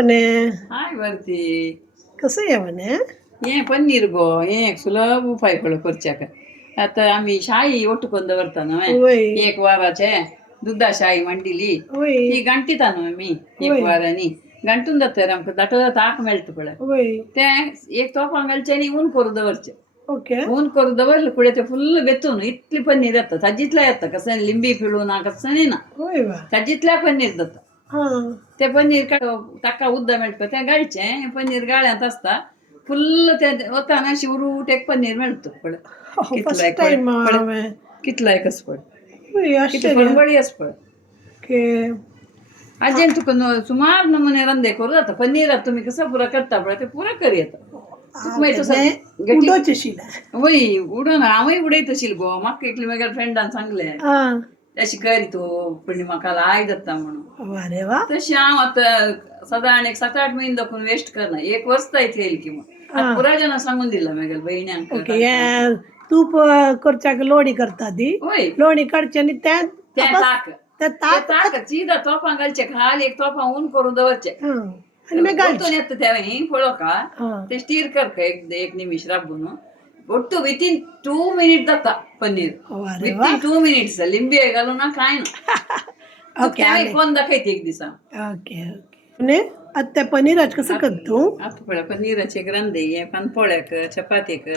म्हणे हाय वरती कसं आहे म्हणे ये पनीर गो एक सुलभ उपाय पड करच्याक आता आम्ही शाई ಒಟ್ಟುಕೊಂಡ ಬರ್ತಾನ होय एक वाराचे दुधा शाई मंडिली होय ती गंटितान मी एक होय वारानी गंटून जातात आमकां दाटो ताक मेळटा पळय होय ते एक तोपां घालचे आनी ऊन करू दवरचे ओके ऊन करू दवरले फुडें ते फुल्ल बेतून इतली पनीर येता ताजीतल्या येता कसं लिंबी पिळून कसं ना होय बा ताजीतल्या पनीर जाता हा ते पनीर ताका उद्दा मेळटा तें गाळचें पनीर गाळ्यांत आसता फुल्ल ते वताना शिवरूट एक पनीर मेळटा पळय कितलाय फर्स्ट टाइम पळय हांवें कितलाय कसं पळय होय किती आश्चर्य फळबळी आस पळय ओके आजेन तुका सुमार नमुने रंदे करू जाता पनीरात तुम्ही कसं पुरा करता पळय ते पुरा करी येता तुका मागीर तसं गटी उडोच आशिल्लें वय उडोन हांवूय उडयत आशिल्लें गो म्हाका एकली म्हज्या फ्रेंडान सांगलें आ अशी करी तू पण म्हाका लाय जाता म्हणून अरे वा तशी हांव आतां सदां एक 7-8 म्हयने दाखवून वेस्ट करना एक वर्स जायत येईल की मग पुरा जना सांगून दिला म्हज्या भयण्यांक ओके हे तूप करच्याक लोणी करता ती वय लोणी काडची आनी तें ते ताक तें ताक ताक चिदा तोपां घालचे खाली एक तोपां ऊन करून दवरचे आनी मागीर घालची ओतून येता तें पळो का हा ते स्टीर कर एक निमिष राबून ಒಟ್ಟು ವಿತಿನ್ 2 ಮಿನಿಟ್ जाता पनीर अरे वा विथिन 2 मिनिट्स लिंबी घालून ना काय ना ओके त्यावेळी कोण दाखयते एक दिसा ओके ओके म्हणे आता त्या पनीराच कसं करतो आता पळय पनीराचे ग्रंथी हे पानपोळ्याक चपातीक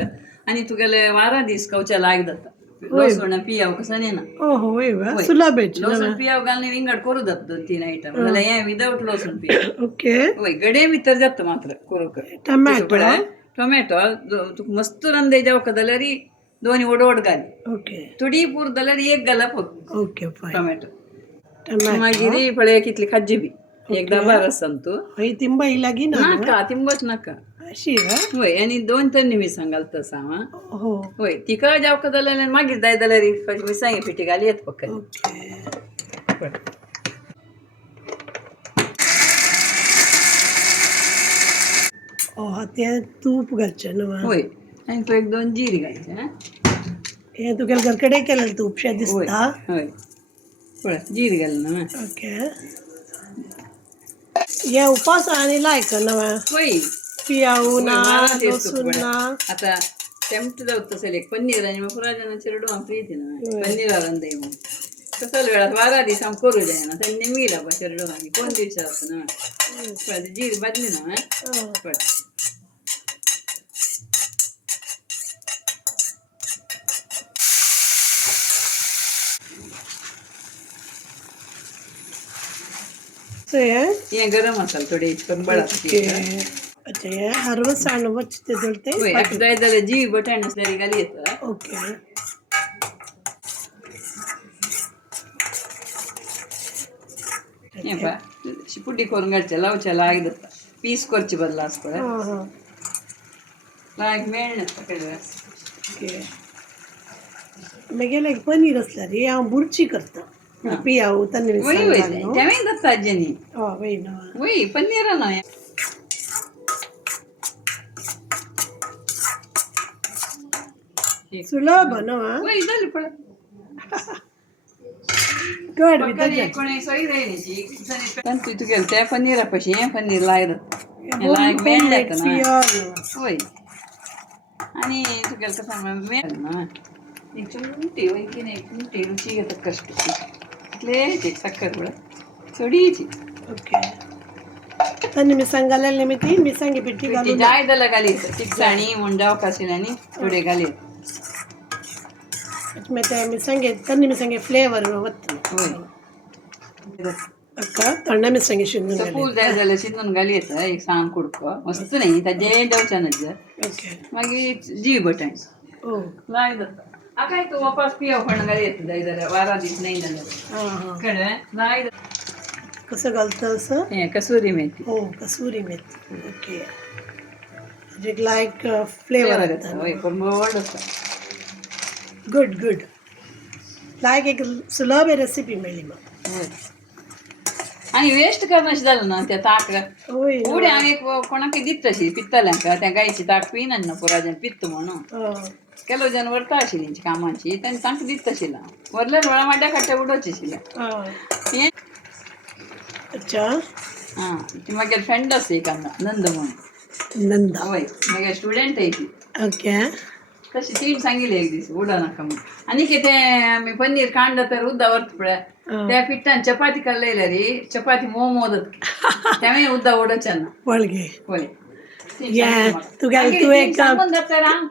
आणि तुगेले वारा दीस कवच्या लायक जाता लसूण पियाव कसं नाही ना ओहो वय वा सुलभ आहे लसूण पियाव घालून विंगड करू जात 2-3 आयटम जाल्यार हे विदाउट लसूण पियाव ओके वय गडे भितर जाता मात्र करूक टमाटो टोमॅटो तुका मस्त रंदे जावक जाल्यार दोन वडवड घाल ओके थोडी पूर जाल्यार एक घाला फक्त ओके फायन टोमॅटो टमाटो मागीर पळय कितली खाजी बी एकदा बार आसन तू हय तिंबाई लागी ना नाका तिंबच नाका अशी होय आनी 2-3 निमिसां घालता सांग हो होय तिका जावक जाल्यार मागीर जाय जाल्यार मिरसांगे पिठी घाली येत पक्क ओके तें तूप घालचें न्हू होय आनी तो 1-2 जीर घालचे हें तुगेलें घरकडे केलें तुपशें दिसता होय पळय जीर घाल ना ओके हे उपास आनी लायक न्हू होय पियाऊ ना लसूण ना आता टेम्प्ट जावं तसं एक पनीर आनी म्हाका पुराजन चेडू हांव प्रीती ना पनीर रंदय म्हणून कसं वेळात वारा दीस हांव करूं जायना तेन्ना निमिला पळय चेडू आनी कोण दिवसा आसा ना पळय जीर बाजली ना पळय ये गरम मसाला थोडे करून बळात अच्छा हे हरव सांडवच ते दळते जाय जाल्यार जी बटाण असल्यार घाली येता ओके हे पळय पुड्डी करून घालचे लावचे लायक जाता पीस करचे बदला आस पळय लायक मेळना ताका ओके मागीर पनीर आसल्यार ही हांव बुर्ची करता पियाऊ तांदूळ वय वय तेवूय जाता आज्यानी वय ना वय पनीर ना सुलभ न्हू वय जाली पळय गड कोणी सोयी जायची तांतू तुगेलें त्या पनीरा पशी हें पनीर लायक मेळना ना वय आनी तुगेलें कसं मेळना एक चुमटी वय की नाही चुमटी रुची घेता कष्टाची इतलेची साखर पळय थोडीची ओके तांदूळ मिरसांग घालेले मी ती मिरसांगी पिठी घालून जाय जाल्यार घाली तिखसाणी मुंडाव काशिल्यांनी थोडे घाली मागीर ते मिरसांगे तांदूळ मिरसांगे फ्लेवर वता होय अक्का थंड मिरसांगे शिंदून फूल जाय जाल्यार शिंदून घाली येता एक सांग कुडको मस्त न्ही ताजें देंवचें न्हय ओके मागीर जी बटाण ओ लायक जाता आकाय तूं वापस पियो पण घाली येता जाय जाल्यार वारा दीस न्हय जाल्यार कळ्ळें लायक कसं घालता असं हें कसुरी मेथी हो कसुरी मेथी ओके म्हणजे लायक फ्लेवर येता वय बरोबर आसा गुड गुड लायक एक सुलभ रेसिपी मेळ्ळी म्हाका होय आनी वेस्ट करनाशें जालें ना त्या ताक वय उडे हांव एक कोणाकय दिता तशी पित्तल्यांक त्या गायची ताक पिनात ना पुराजन पित्त म्हणून केलो जन व्हरता आशिल्लीं कामाची तेन्ना तांकां दिता आशिल्लें व्हरल्यार व्हळा वाड्या काडच्या उडोवचें आशिल्लें अच्छा हां ती मागेर फ्रेंड आसा एक हांगा नंद म्हणून नंदा हय मागीर स्टुडंट आहे ती ओके तशी ती सांगिल्ली एक दीस उडो नाका म्हणून आनी कितें आमी पनीर कांडलो तर उद्दा व्हरता पळय त्या पिठान चपाती काडलेल्या रे चपाती मोव मोदत तेवें उद्दा उडोवचें ना ಒಳಗೆ पळय तू एक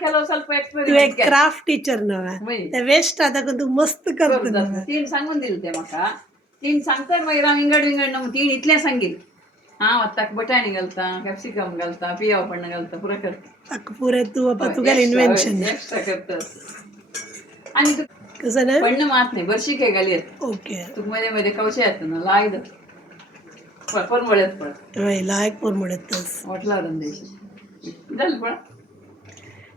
ಕೆಲವು ಸ್ವಲ್ಪ तू एक क्राफ्ट टीचर नव वय. ते वेस्ट आता तू मस्त करतो तीन सांगून दिले ते म्हाका तीन सांगता मागीर हांव विंगड विंगड न्हू तीन इतलें सांगिल्लें हांव ताका बटाणी घालता कॅप्सिकम घालता पियाव पण्ण घालता पुरो करता ताका पुरे तू तुगेलें इन्व्हेन्शन एक्स्ट्रा करता आनी तू कसं ना पण्ण मात नाही बर्शिके घाली येत ओके तुका मध्ये मध्ये कवशे येता न्हू लायद पण वळत पळत वय लायक पोर म्हणतस होटला ರಂದೇಶ್ जालें पळय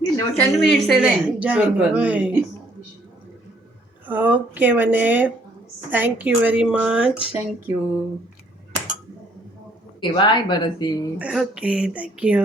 10 minutes आहे ओके मने thank you very much thank you bye Bharti okay thank you